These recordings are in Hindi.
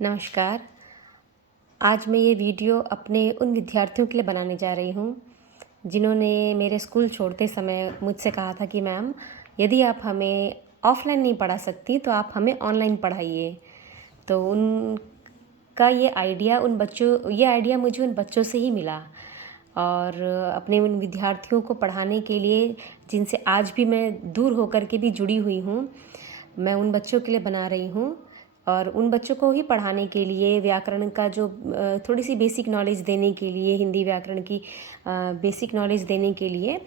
नमस्कार। आज मैं ये वीडियो अपने उन विद्यार्थियों के लिए बनाने जा रही हूँ जिन्होंने मेरे स्कूल छोड़ते समय मुझसे कहा था कि मैम, यदि आप हमें ऑफ़लाइन नहीं पढ़ा सकती तो आप हमें ऑनलाइन पढ़ाइए। तो उनका ये आइडिया मुझे उन बच्चों से ही मिला और अपने उन विद्यार्थियों को पढ़ाने के लिए जिनसे आज भी मैं दूर होकर के भी जुड़ी हुई हूँ, मैं उन बच्चों के लिए बना रही हूँ। और उन बच्चों को ही पढ़ाने के लिए व्याकरण का जो थोड़ी सी बेसिक नॉलेज देने के लिए, हिंदी व्याकरण की बेसिक नॉलेज देने के लिए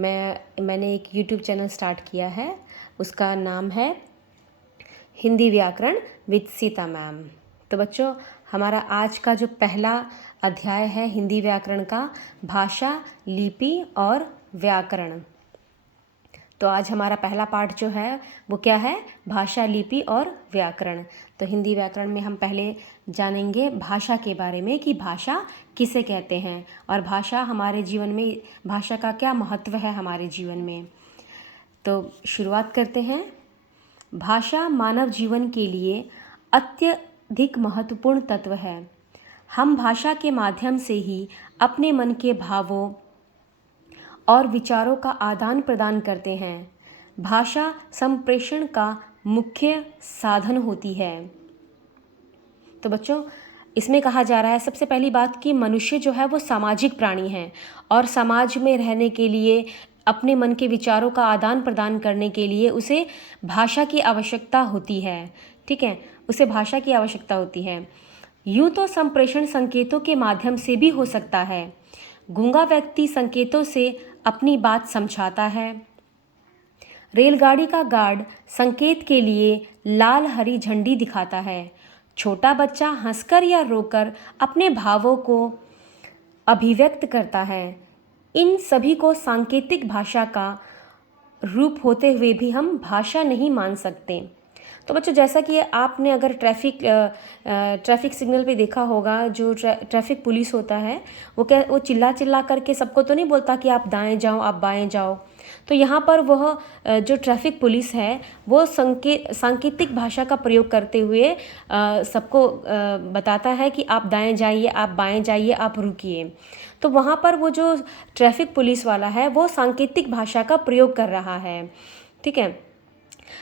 मैंने एक यूट्यूब चैनल स्टार्ट किया है। उसका नाम है हिंदी व्याकरण विद सीता मैम। तो बच्चों, हमारा आज का जो पहला अध्याय है हिंदी व्याकरण का, भाषा, लिपि और व्याकरण। तो आज हमारा पहला पाठ जो है वो क्या है? भाषा, लिपि और व्याकरण। तो हिंदी व्याकरण में हम पहले जानेंगे भाषा के बारे में कि भाषा किसे कहते हैं और भाषा हमारे जीवन में, भाषा का क्या महत्व है हमारे जीवन में। तो शुरुआत करते हैं। भाषा मानव जीवन के लिए अत्यधिक महत्वपूर्ण तत्व है। हम भाषा के माध्यम से ही अपने मन के भावों और विचारों का आदान प्रदान करते हैं। भाषा संप्रेषण का मुख्य साधन होती है। तो बच्चों, इसमें कहा जा रहा है सबसे पहली बात कि मनुष्य जो है वो सामाजिक प्राणी है और समाज में रहने के लिए, अपने मन के विचारों का आदान प्रदान करने के लिए उसे भाषा की आवश्यकता होती है। ठीक है, उसे भाषा की आवश्यकता होती है। यूँ तो संप्रेषण संकेतों के माध्यम से भी हो सकता है। गूंगा व्यक्ति संकेतों से अपनी बात समझाता है। रेलगाड़ी का गार्ड संकेत के लिए लाल हरी झंडी दिखाता है। छोटा बच्चा हंसकर या रोकर अपने भावों को अभिव्यक्त करता है। इन सभी को सांकेतिक भाषा का रूप होते हुए भी हम भाषा नहीं मान सकते। तो बच्चों, जैसा कि आपने अगर ट्रैफिक सिग्नल पे देखा होगा, जो ट्रैफिक पुलिस होता है वो चिल्ला चिल्ला करके सबको तो नहीं बोलता कि आप दाएं जाओ, आप बाएं जाओ। तो यहाँ पर वह जो ट्रैफिक पुलिस है वो सांकेतिक भाषा का प्रयोग करते हुए सबको बताता है कि आप दाएं जाइए, आप बाएं जाइए, आप रुकिए। तो वहाँ पर वो जो ट्रैफिक पुलिस वाला है वो सांकेतिक भाषा का प्रयोग कर रहा है। ठीक है,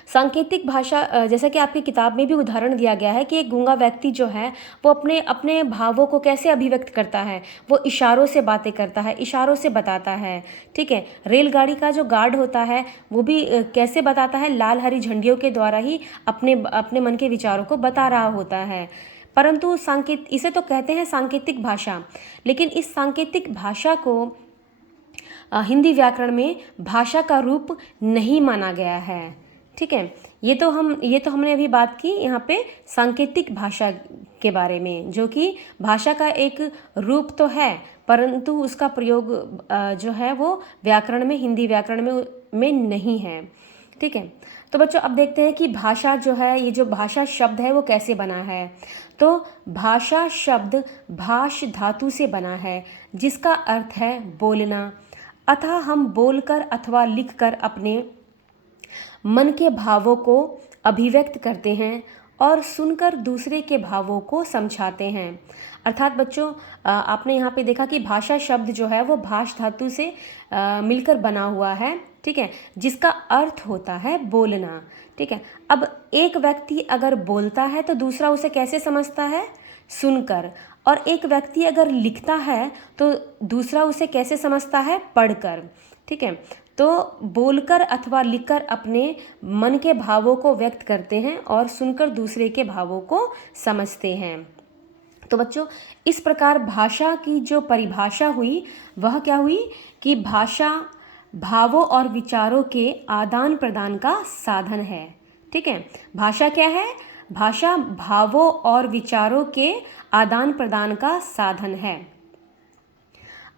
सांकेतिक भाषा, जैसा कि आपकी किताब में भी उदाहरण दिया गया है कि एक गूंगा व्यक्ति जो है वो अपने अपने भावों को कैसे अभिव्यक्त करता है, वो इशारों से बातें करता है, इशारों से बताता है। ठीक है, रेलगाड़ी का जो गार्ड होता है वो भी कैसे बताता है? लाल हरी झंडियों के द्वारा ही अपने अपने मन के विचारों को बता रहा होता है। परंतु इसे तो कहते हैं सांकेतिक भाषा, लेकिन इस सांकेतिक भाषा को हिंदी व्याकरण में भाषा का रूप नहीं माना गया है। ठीक है, ये तो हमने अभी बात की यहाँ पे सांकेतिक भाषा के बारे में, जो कि भाषा का एक रूप तो है परंतु उसका प्रयोग जो है वो व्याकरण में, हिंदी व्याकरण में नहीं है। ठीक है, तो बच्चों अब देखते हैं कि भाषा जो है, ये जो भाषा शब्द है वो कैसे बना है। तो भाषा शब्द भाष धातु से बना है, जिसका अर्थ है बोलना। अतः हम बोलकर अथवा लिखकर अपने मन के भावों को अभिव्यक्त करते हैं और सुनकर दूसरे के भावों को समझाते हैं। अर्थात बच्चों, आपने यहाँ पे देखा कि भाषा शब्द जो है वो भाष धातु से मिलकर बना हुआ है। ठीक है, जिसका अर्थ होता है बोलना। ठीक है, अब एक व्यक्ति अगर बोलता है तो दूसरा उसे कैसे समझता है? सुनकर। और एक व्यक्ति अगर लिखता है तो दूसरा उसे कैसे समझता है? पढ़कर। ठीक है, तो बोलकर अथवा लिखकर अपने मन के भावों को व्यक्त करते हैं और सुनकर दूसरे के भावों को समझते हैं। तो बच्चों, इस प्रकार भाषा की जो परिभाषा हुई वह क्या हुई कि भाषा भावों और विचारों के आदान प्रदान का साधन है। ठीक है, भाषा क्या है? भाषा भावों और विचारों के आदान प्रदान का साधन है।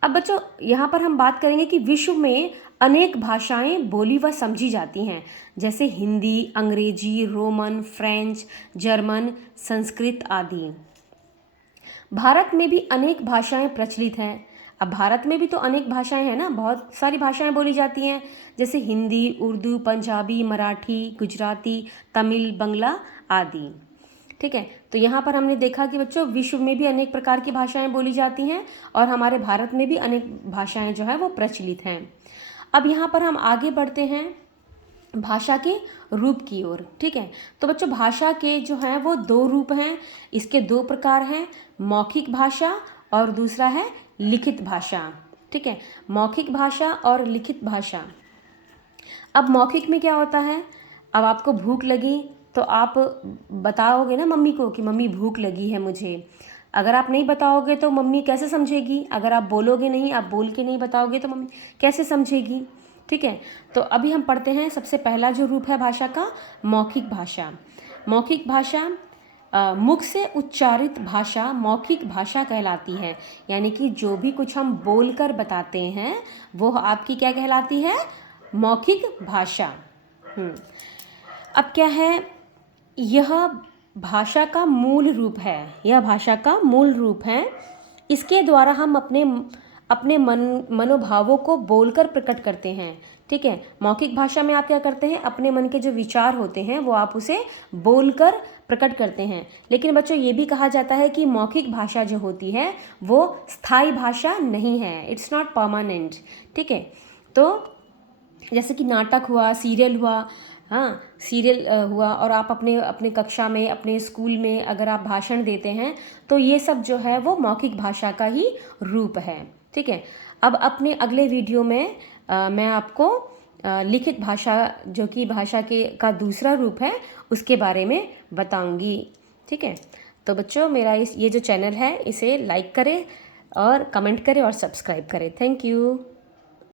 अब बच्चों, यहाँ पर हम बात करेंगे कि विश्व में अनेक भाषाएं बोली व समझी जाती हैं, जैसे हिंदी, अंग्रेजी, रोमन, फ्रेंच, जर्मन, संस्कृत आदि। भारत में भी अनेक भाषाएं प्रचलित हैं। अब भारत में भी तो अनेक भाषाएं हैं ना, बहुत सारी भाषाएं बोली जाती हैं, जैसे हिंदी, उर्दू, पंजाबी, मराठी, गुजराती, तमिल, बंगला आदि। ठीक है, तो यहाँ पर हमने देखा कि बच्चों विश्व में भी अनेक प्रकार की भाषाएं बोली जाती हैं और हमारे भारत में भी अनेक भाषाएं जो है वो प्रचलित हैं। अब यहाँ पर हम आगे बढ़ते हैं भाषा के रूप की ओर। ठीक है, तो बच्चों भाषा के जो हैं वो 2 रूप हैं। इसके 2 प्रकार हैं, मौखिक भाषा और दूसरा है लिखित भाषा। ठीक है, मौखिक भाषा और लिखित भाषा। अब मौखिक में क्या होता है, अब आपको भूख लगी तो आप बताओगे ना मम्मी को कि मम्मी भूख लगी है मुझे। अगर आप नहीं बताओगे तो मम्मी कैसे समझेगी? अगर आप बोलोगे नहीं, आप बोल के नहीं बताओगे तो मम्मी कैसे समझेगी? ठीक है, तो अभी हम पढ़ते हैं सबसे पहला जो रूप है भाषा का, मौखिक भाषा। मौखिक भाषा मुख से उच्चारित भाषा मौखिक भाषा कहलाती है। यानी कि जो भी कुछ हम बोलकर बताते हैं वो आपकी क्या कहलाती है? मौखिक भाषा। अब क्या है, यह भाषा का मूल रूप है। यह भाषा का मूल रूप है। इसके द्वारा हम अपने मनोभावों को बोलकर प्रकट करते हैं। ठीक है, मौखिक भाषा में आप क्या करते हैं, अपने मन के जो विचार होते हैं वो आप उसे बोलकर प्रकट करते हैं। लेकिन बच्चों ये भी कहा जाता है कि मौखिक भाषा जो होती है वो स्थायी भाषा नहीं है, इट्स नॉट परमानेंट। ठीक है, तो जैसे कि नाटक हुआ, सीरियल हुआ, हाँ सीरियल हुआ, और आप अपने कक्षा में, अपने स्कूल में अगर आप भाषण देते हैं तो ये सब जो है वो मौखिक भाषा का ही रूप है। ठीक है, अब अपने अगले वीडियो में मैं आपको लिखित भाषा जो कि भाषा का दूसरा रूप है उसके बारे में बताऊंगी। ठीक है, तो बच्चों मेरा ये जो चैनल है इसे लाइक करें और कमेंट करें और सब्सक्राइब करें। Thank you.